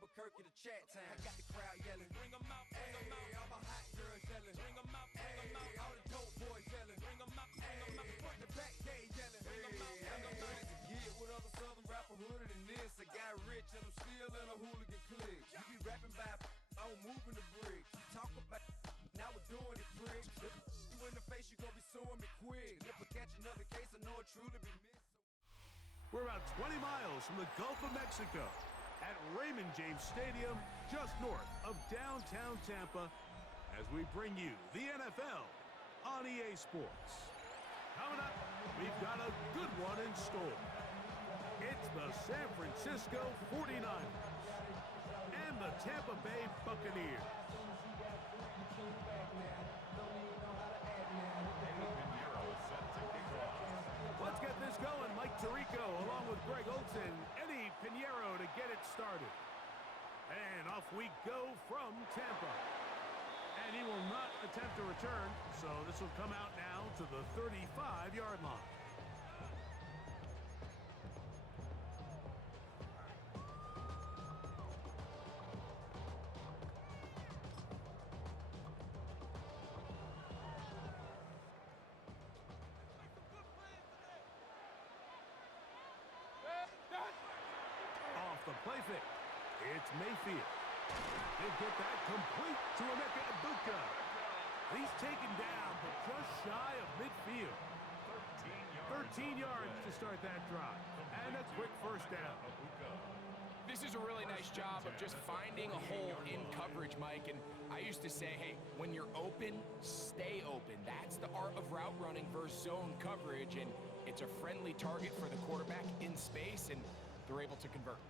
Albuquerque to Chat Town. I got the crowd yelling, bring them out, bring them out. All my hot girls yelling, bring them out, bring them out. All the dope boys yelling, bring them out, bring them out. Front to back, they yelling, bring them out, bring them out. To get with other southern rapper hooded than this. I got rich and I'm still in a hooligan clique. You be rapping by I'm moving the bricks. You talk about now we're doing it, bricks. You in the face, you gonna be suing me quick. If I catch another case, I know it truly be missed. We're about 20 miles from the Gulf of Mexico at Raymond James Stadium, just north of downtown Tampa, as we bring you the NFL on EA Sports. Coming up, we've got a good one in store. It's the San Francisco 49ers and the Tampa Bay Buccaneers. Let's get this going. Mike Tirico along with Greg Olsen, Eddie Pinheiro to get it started. And off we go from Tampa. And he will not attempt a return, so this will come out now to the 35-yard line. Off the play fake, it's Mayfield. They get that complete to Emeka Egbuka. He's taken down, but just shy of midfield. 13 yards to start that drive, and a quick first down. This is a really nice job of just finding a hole in coverage, Mike. And I used to say, hey, when you're open, stay open. That's the art of route running versus zone coverage, and it's a friendly target for the quarterback in space, and they're able to convert.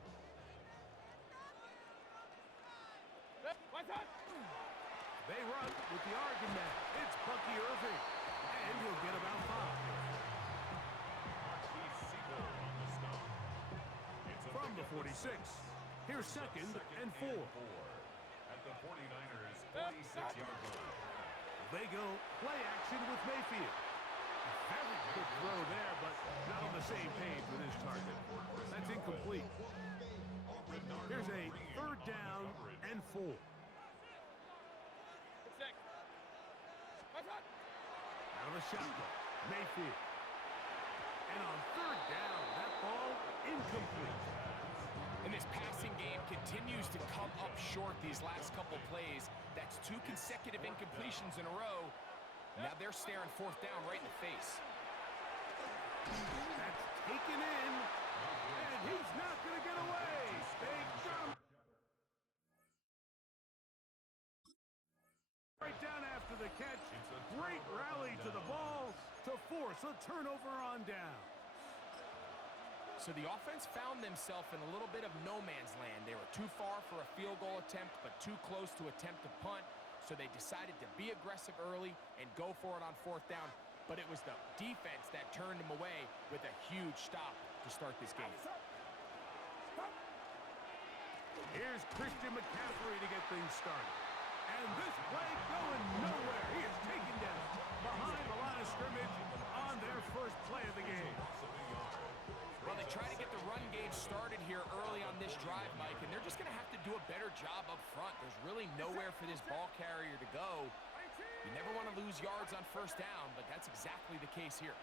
They run with the argument. It's Bucky Irving, and he'll get about 5. From the 46, here's 2nd and 4. At the 49ers' 46-yard line. They go play action with Mayfield. Very good throw there, but not on the same page with his target. That's incomplete. Here's a 3rd down and 4. Out of the shotgun, Mayfield. And on 3rd down, that ball incomplete. And this passing game continues to come up short these last couple plays. That's 2 consecutive incompletions in a row. Now they're staring 4th down right in the face. That's taken in, and he's not going to get away. They got him. Right down after the catch. Great rally to the ball to force a turnover on down. So the offense found themselves in a little bit of no man's land. They were too far for a field goal attempt, but too close to attempt a punt. So they decided to be aggressive early and go for it on 4th down. But it was the defense that turned them away with a huge stop to start this game. Here's Christian McCaffrey to get things started. And this play going nowhere. He is taken down behind the line of scrimmage on their first play of the game. Well, they try to get the run game started here early on this drive, Mike, and they're just going to have to do a better job up front. There's really nowhere for this ball carrier to go. You never want to lose yards on 1st down, but that's exactly the case here.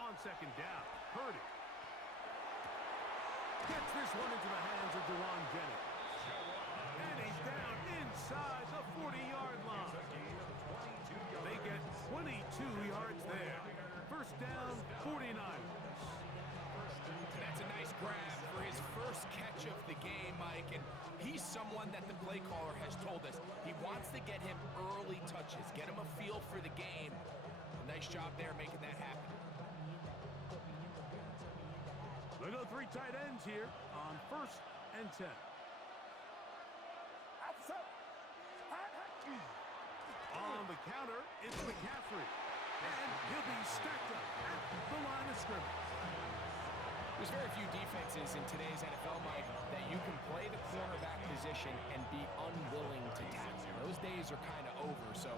On 2nd down, Purdy gets this one into the hands of Dewan Jennings. And he's down inside the 40-yard line. They get 22 yards there. 1st down, 49ers. That's a nice grab for his first catch of the game, Mike. And he's someone that the play caller has told us he wants to get him early touches, get him a feel for the game. Nice job there making that happen. They go 3 tight ends here on 1st and 10. On the counter, it's McCaffrey. And he'll be stacked up at the line of scrimmage. There's very few defenses in today's NFL, Mike, that you can play the cornerback position and be unwilling to tackle. Those days are kind of over, so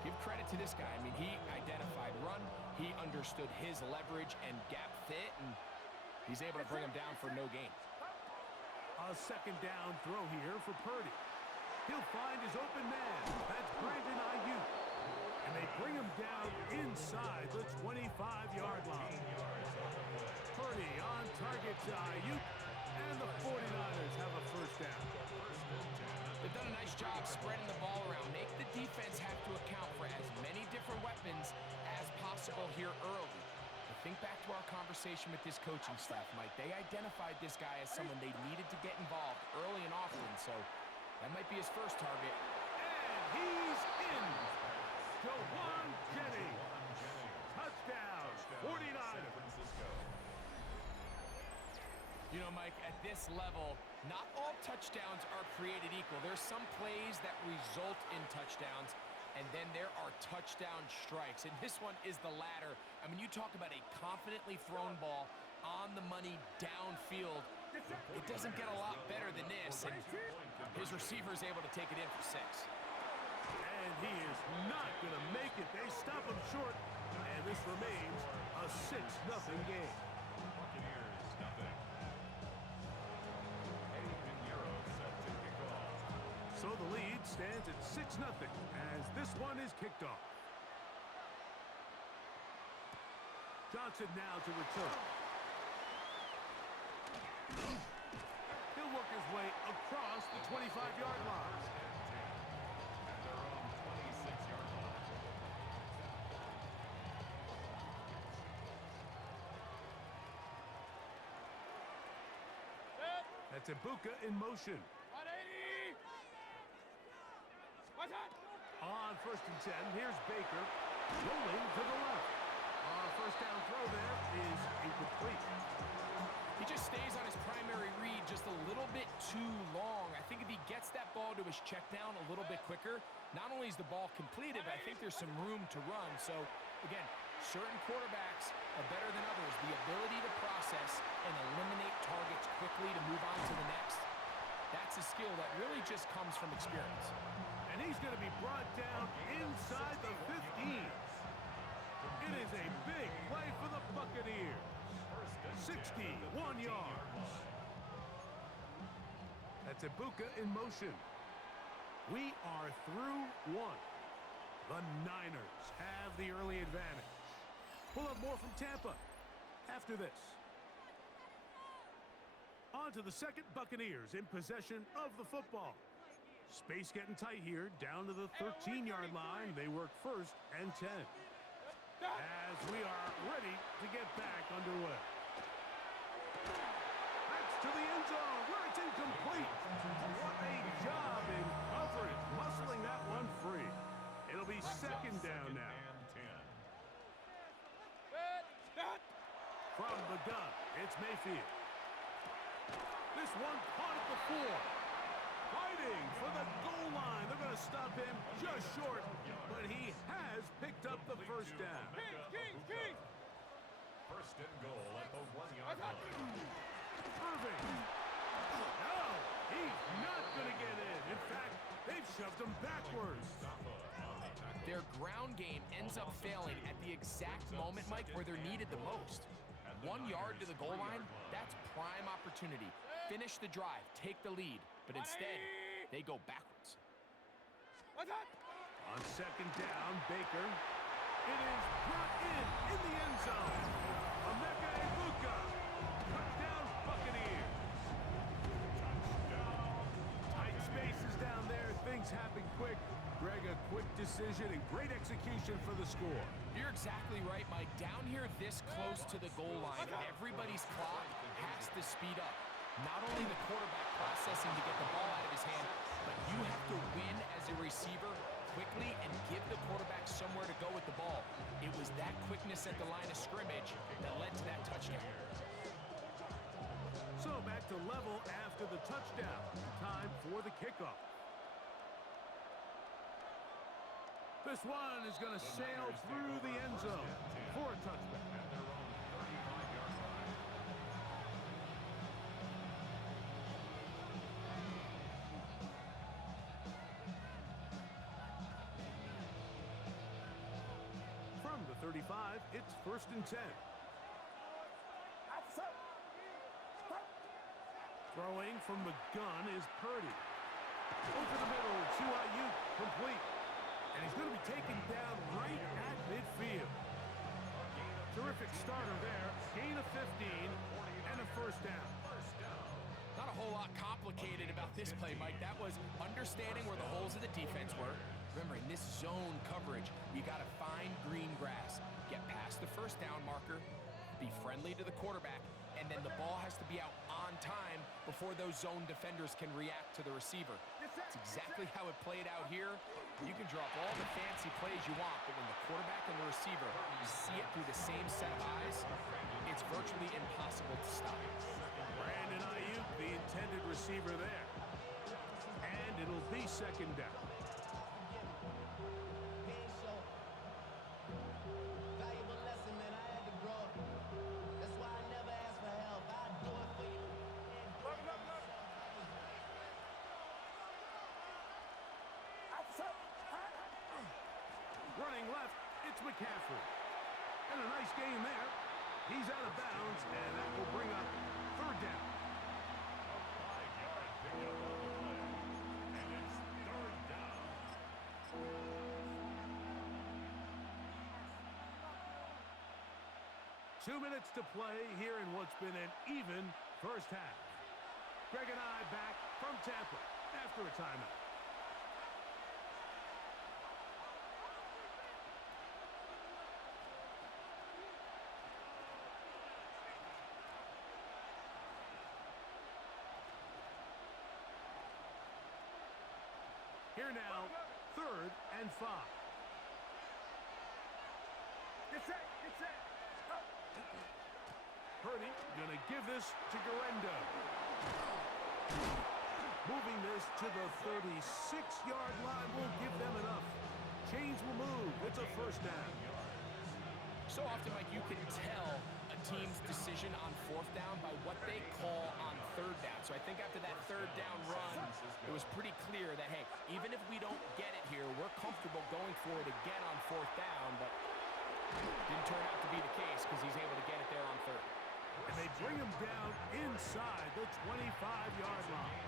Give credit to this guy. I mean, he identified run. He understood his leverage and gap fit, and he's able to bring him down for no gain. A second down throw here for Purdy. He'll find his open man. That's Brandon Ayuk. And they bring him down inside the 25-yard line. Purdy on target to Ayuk, and the 49ers have a first down. They've done a nice job spreading the ball around. Make the defense have to account for as many different weapons as possible here early. But think back to our conversation with this coaching staff, Mike. They identified this guy as someone they needed to get involved early and often, so that might be his first target. And he's in. Jawan Jennings. Touchdown, 49ers. You know, Mike, at this level, not all touchdowns are created equal. There's some plays that result in touchdowns, and then there are touchdown strikes. And this one is the latter. I mean, you talk about a confidently thrown ball on the money downfield. It doesn't get a lot better than this, and his receiver is able to take it in for 6. And he is not going to make it. They stop him short, and this remains a 6-0 game. Buccaneers, nothing. Eddie Pinheiro set to kick off. So the lead stands at 6-0 as this one is kicked off. Johnson now to return. He'll work his way across the 25-yard line. At their own 26-yard line. That's Ibuka in motion. On 1st and 10, here's Baker rolling to the left. First down throw there is incomplete. He just stays on his primary read just a little bit too long. I think if he gets that ball to his check down a little bit quicker, not only is the ball completed, but I think there's some room to run. So, again, certain quarterbacks are better than others. The ability to process and eliminate targets quickly to move on to the next, that's a skill that really just comes from experience. And he's going to be brought down inside the 15. It is a big play for the Buccaneers. 61 yards. That's Ibuka in motion. We are through one. The Niners have the early advantage. We'll have more from Tampa after this. On to the second, Buccaneers in possession of the football. Space getting tight here, down to the 13-yard line. They work 1st and 10. As we are ready to get back underway. That's to the end zone, where it's incomplete. What a job in coverage, muscling that one free. It'll be second down now. From the gun, it's Mayfield. This one caught at the 4. Fighting for the goal line. They're going to stop him just short, but he has picked up the first down. First and goal at the 1-yard line. Irving. No, he's not going to get in. In fact, they've shoved him backwards. Their ground game ends up failing at the exact moment, Mike, where they're needed the most. 1 yard to the goal line, that's prime opportunity. Finish the drive, take the lead, but instead, they go backwards. On second down, Baker. It is brought in the end zone. Emeka Ibuka. Touchdown, Buccaneers. Touchdown. Tight spaces down there. Things happen quick. Greg, a quick decision and great execution for the score. You're exactly right, Mike. Down here this close to the goal line, everybody's clock has to speed up. Not only the quarterback processing to get the ball out of his hand, but you have to win as a receiver quickly and give the quarterback somewhere to go with the ball. It was that quickness at the line of scrimmage that led to that touchdown. So back to level after the touchdown. Time for the kickoff. This one is going to sail through the end zone for a touchback. At their own 35-yard line. 35. It's 1st and 10. Throwing from the gun is Purdy. Over the middle to Ayuk, complete. And he's going to be taken down right at midfield. Terrific starter there. Gain of 15 and a 1st down. Not a whole lot complicated about this play, Mike. That was understanding where the holes of the defense were. Remember, in this zone coverage, you got to find green grass. Get past the 1st down marker, be friendly to the quarterback, and then the ball has to be out on time before those zone defenders can react to the receiver. That's exactly how it played out here. You can draw up all the fancy plays you want, but when the quarterback and the receiver see it through the same set of eyes, it's virtually impossible to stop. Brandon Ayuk, the intended receiver there. And it'll be 2nd down. Running left, it's McCaffrey. And a nice gain there. He's out of bounds, and that will bring up 3rd down. A 5-yard pickup on the play. And it's 3rd down. 2 minutes to play here in what's been an even 1st half. Greg and I back from Tampa after a timeout. Here now, 3rd and 5. Purdy gonna give this to Garendo. Moving this to the 36-yard line will give them enough. Chains will move. It's a 1st down. So often, Mike, you can tell a team's decision on 4th down by what they call on 3rd down. So I think after that 3rd down run, it was pretty clear that, hey, even if we don't get it here, we're comfortable going for it again on 4th down, but didn't turn out to be the case because he's able to get it there on 3rd. And they bring him down inside the 25-yard line.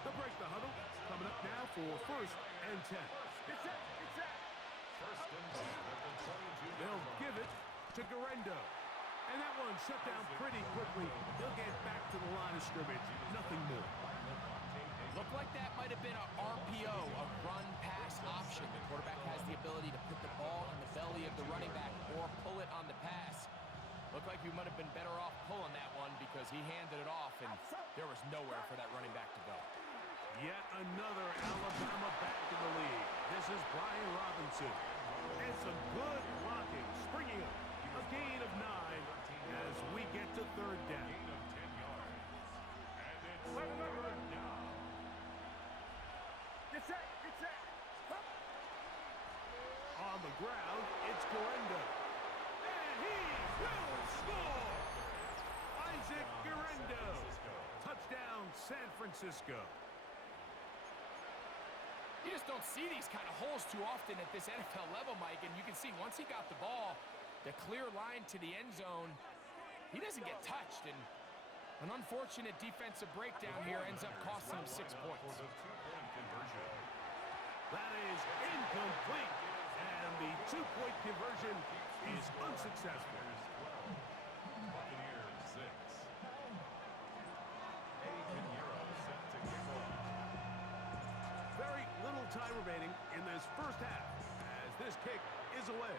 They'll break the huddle. Coming up now for 1st and 10. First and 10 at the 22. They'll give it to Garendo. And that one shut down pretty quickly. They'll get back to the line of scrimmage. Nothing more. Looked like that might have been a RPO, a run-pass option. The quarterback has the ability to put the ball in the belly of the running back or pull it on the pass. Looked like we might have been better off pulling that one because he handed it off, and there was nowhere for that running back to go. Yet another Alabama back in the league. This is Brian Robinson. And some good blocking. Springing up. A gain of 9 as we get to 3rd down. Gain of 10 yards. And it's 3rd down. On the ground, it's Garendo. And he will score! Isaac Garendo. Touchdown, San Francisco. You just don't see these kind of holes too often at this NFL level, Mike, and you can see once he got the ball, the clear line to the end zone, he doesn't get touched, and an unfortunate defensive breakdown here ends up costing him 6 points. For the 2-point conversion. That is incomplete, and the 2-point conversion is unsuccessful. Buccaneers 6. Pinheiro set to kick off. Very little time remaining in this 1st half as this kick is away.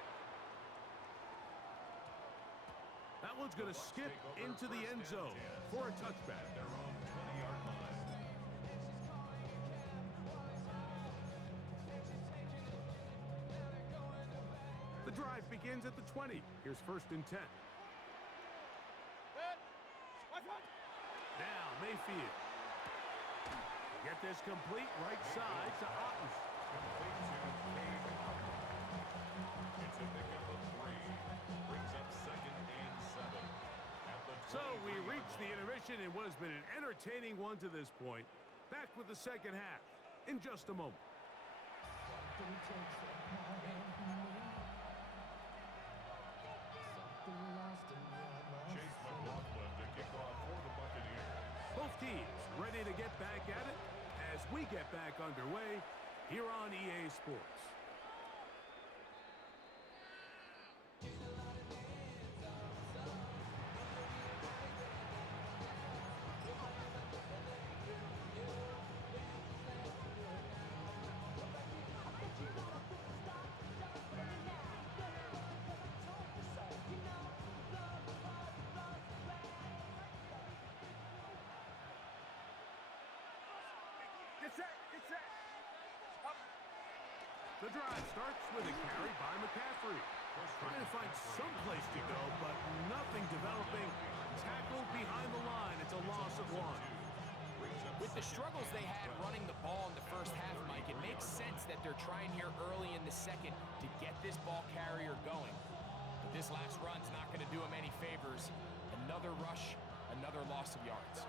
That one's going to skip into the end zone for a touchback. Their own 20-yard line. The drive begins at the 20. Here's 1st and 10. Now Mayfield. Get this complete right side to Otten. Complete to Cade Otton. It's a pickup of 3. Brings up 2nd and 7. At the So we 23-yard reach the line. intermission in what has been an entertaining one to this point. Back with the 2nd half in just a moment. teams ready to get back at it as we get back underway here on EA Sports. The drive starts with a carry by McCaffrey. Trying to find some place to go, but nothing developing. Tackled behind the line. It's a loss of 1. With the struggles they had running the ball in the first half, Mike, it makes sense that they're trying here early in the second to get this ball carrier going. But this last run's not going to do him any favors. Another rush, another loss of yards.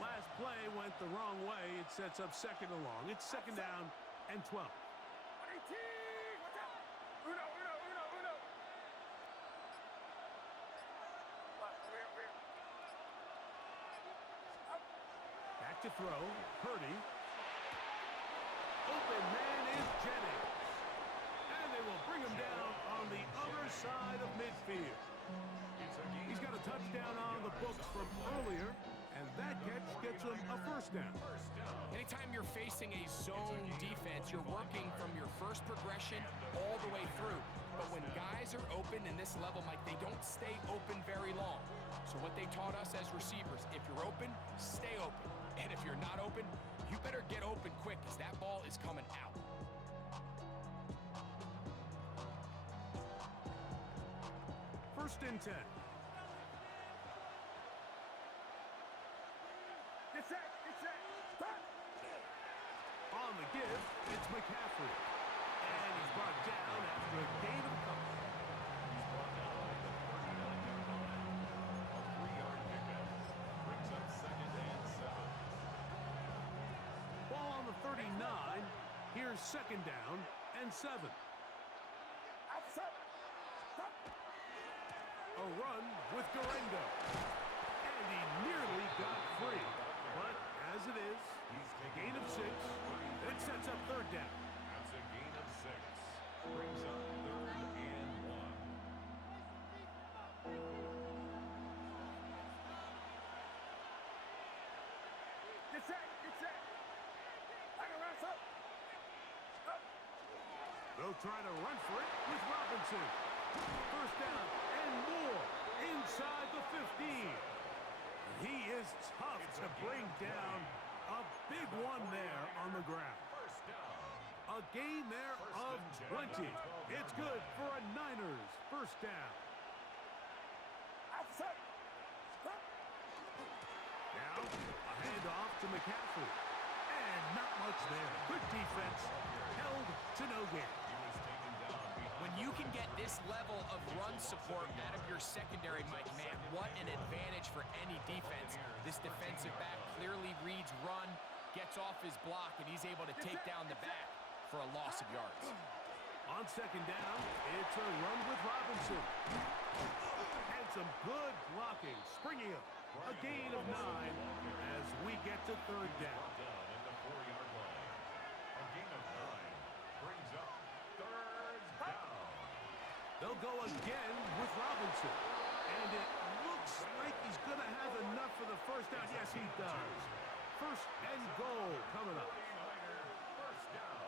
Last play went the wrong way. It sets up second and long. It's second down and 12. Back to throw. Purdy. Open man is Jennings. And they will bring him down on the other side of midfield. He's got a touchdown on the books from earlier, and that catch gets him a first down. Anytime you're facing a zone defense, you're working from your first progression all the way through. But when guys are open in this level, Mike, they don't stay open very long. So what they taught us as receivers, if you're open, stay open. And if you're not open, you better get open quick because that ball is coming out. First and 10. On the give, it's McCaffrey. And he's brought down after a gain of a couple. He's brought down at the 39-yard line. A 3-yard pickup brings up second and 7. Ball on the 39. Here's second down and 7. A run with Guerrero. And he nearly got free. But as it is, gain of 6. It sets up third down. That's a gain of 6. Brings up third and 1. They'll try to run for it with Robinson. First down and more inside the 15. He is tough to bring down. A big one there on the ground. First down. A gain there of 20. It's good for a Niners first down. Now, a handoff to McCaffrey. And not much there. Good defense. Held to no gain. He was taken down behind. When you can get this level of run support out of your secondary, Mike, man, what an advantage for any defense. This defensive back clearly reads run, gets off his block, and he's able to take down the back for a loss of yards. On second down, it's a run with Robinson. And some good blocking, springing up. A gain of 9 as we get to third down. Down at the 4-yard line. A gain of 9 brings up third down. They'll go again with Robinson. And it looks like he's going to have enough for the first down. Yes, he does. First and goal coming up. 49er first down.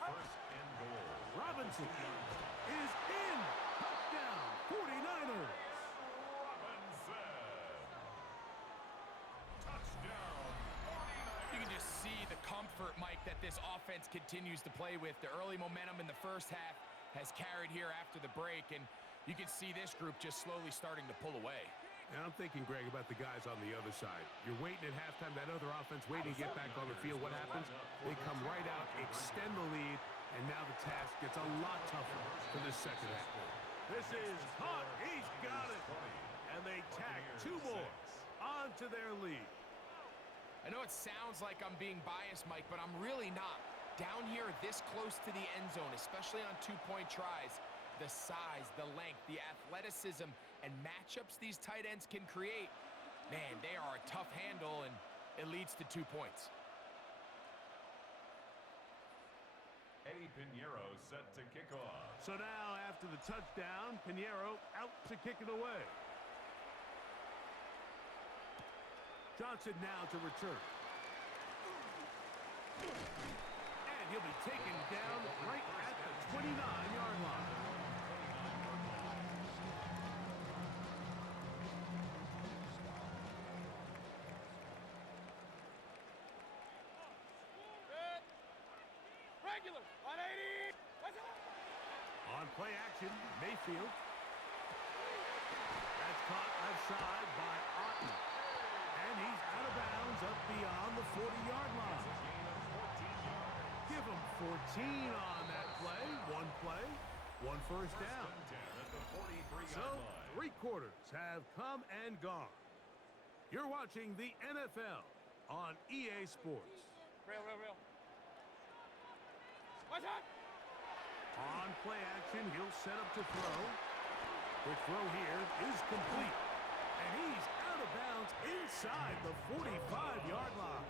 First and goal. Robinson is in. Touchdown, 49ers. Robinson. Touchdown. You can just see the comfort, Mike, that this offense continues to play with. The early momentum in the first half has carried here after the break, and you can see this group just slowly starting to pull away. And I'm thinking, Greg, about the guys on the other side. You're waiting at halftime, that other offense waiting to get back on the field. What happens? They come right out, extend the lead, and now the task gets a lot tougher for this second half. This is hot. He's got it. And they tack 2 more onto their lead. I know it sounds like I'm being biased, Mike, but I'm really not. Down here this close to the end zone, especially on 2-point tries, the size, the length, the athleticism, and matchups these tight ends can create, Man, they are a tough handle, and it leads to 2 points. Eddie Pinheiro set to kick off. So now, after the touchdown, Pinheiro out to kick it away. Johnson now to return. And he'll be taken down right at the 29-yard line. Regular, 180. On play action, Mayfield. That's caught left side by Otten. And he's out of bounds up beyond the 40-yard line. Give him 14 on that play. One play, one first down. So, 3 quarters have come and gone. You're watching the NFL on EA Sports. Real. What's that? On play action, he'll set up to throw. Quick throw here is complete. And he's out of bounds inside the 45-yard line.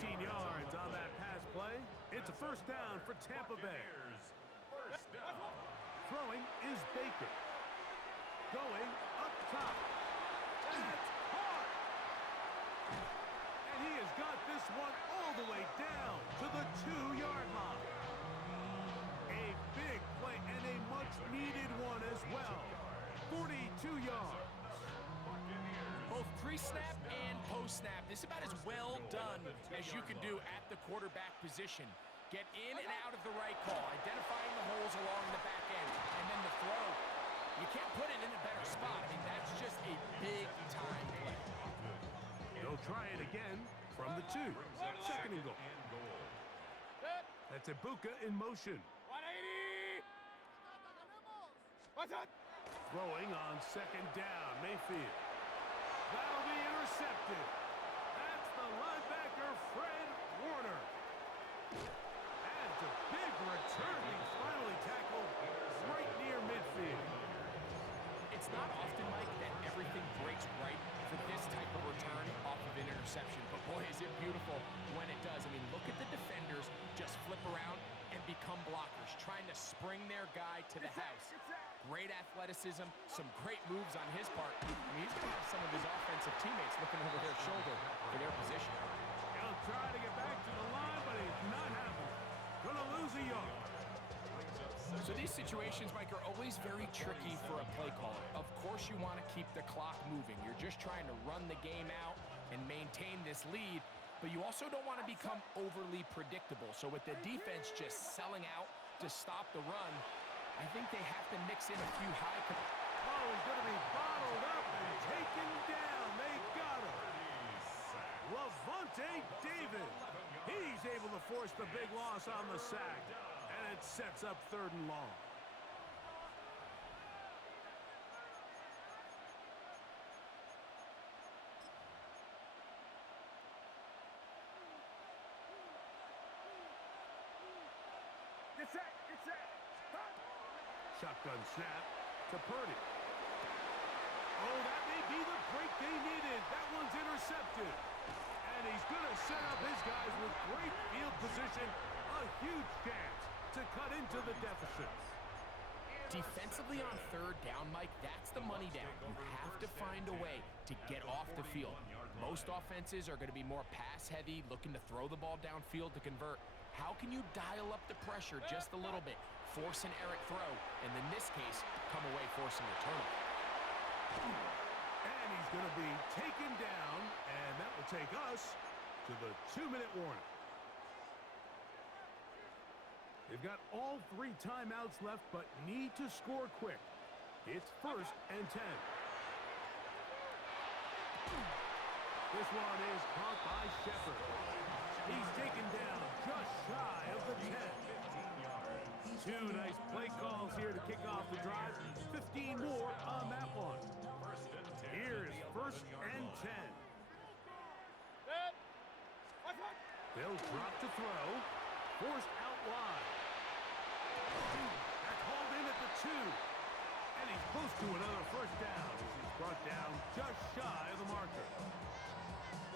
13 yards on that pass play. It's a first down for Tampa Bay. Throwing is Baker. Going up top. That's caught. And he has got this one all the way down to the 2-yard line. A big play and a much-needed one as well. 42 yards. Both pre-snap and post-snap. This is about as well done as you can do at the quarterback position. Get in and out of the right call, identifying the holes along the back end, and then the throw. You can't put it in a better spot. I mean, that's just a big-time play. They'll try it again from the 2. Second and goal. That's Ibuka in motion. 180. What's that? Throwing on second down, Mayfield. That'll be intercepted. That's the linebacker, Fred Warner. And a big return. He's finally tackled right near midfield. It's not often, Mike, that everything breaks right for this type of return off of an interception. But boy, is it beautiful when it does. I mean, look at the defenders just flip around and become blockers, trying to spring their guy to the house. Great athleticism, some great moves on his part. I mean, he's going to have some of his offensive teammates looking over their shoulder for their position. He'll try to get back to the line, but it's not happening. Gonna lose a yard. So these situations, Mike, are always very tricky for a play caller. Of course you want to keep the clock moving. You're just trying to run the game out and maintain this lead, but you also don't want to become overly predictable. So with the defense just selling out to stop the run, I think they have to mix in a few high... Oh, he's going to be bottled up and taken down. They got him. Lavonte David. He's able to force the big loss on the sack. And it sets up 3rd and long. Get set. Shotgun snap to Purdy. Oh, that may be the break they needed. That one's intercepted. And he's going to set up his guys with great field position. A huge chance to cut into the deficit. Defensively on 3rd down, Mike, that's the money down. You have to find a way to get off the field. Most offenses are going to be more pass-heavy, looking to throw the ball downfield to convert. How can you dial up the pressure just a little bit, force an errant throw, and in this case, come away forcing a turnover? And he's going to be taken down, and that will take us to the 2-minute warning. They've got all 3 timeouts left, but need to score quick. It's 1st and 10. This one is caught by Shepard. He's taken down just shy of the 10. 2 nice play calls here to kick off the drive. 15 more on that one. Here is 1st and 10. They'll drop to throw. Forced out wide. That's hauled in at the 2. And he's close to another first down as he's brought down just shy of the marker.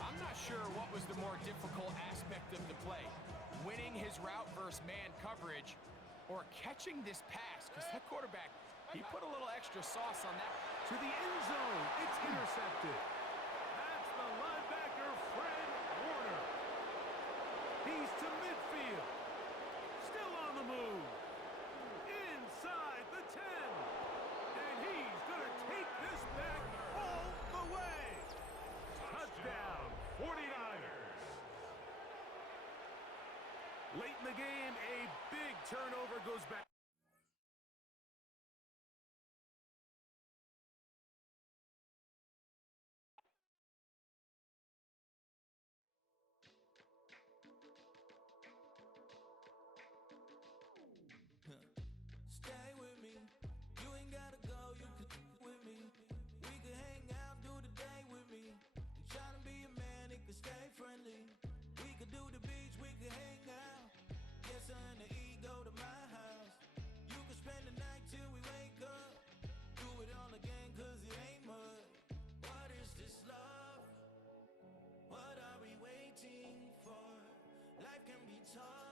I'm not sure what was the more difficult aspect of the play, winning his route versus man coverage or catching this pass, because that quarterback, he put a little extra sauce on that. To the end zone, it's intercepted. That's the linebacker, Fred Warner. He's to midfield. Still on the move. Inside the 10. And he's going to take this back all the way. Touchdown, 49ers. Late in the game, a big turnover goes back. Stay with me. You ain't gotta go, you can with me. We can hang out, do the day with me. You tryna be a man, it can stay friendly. We could do the beach, we can hang out. Yes, her and the E go to my house. You can spend the night till we wake up. Do it all again, cause it ain't mud. What is this love? What are we waiting for? Life can be tough.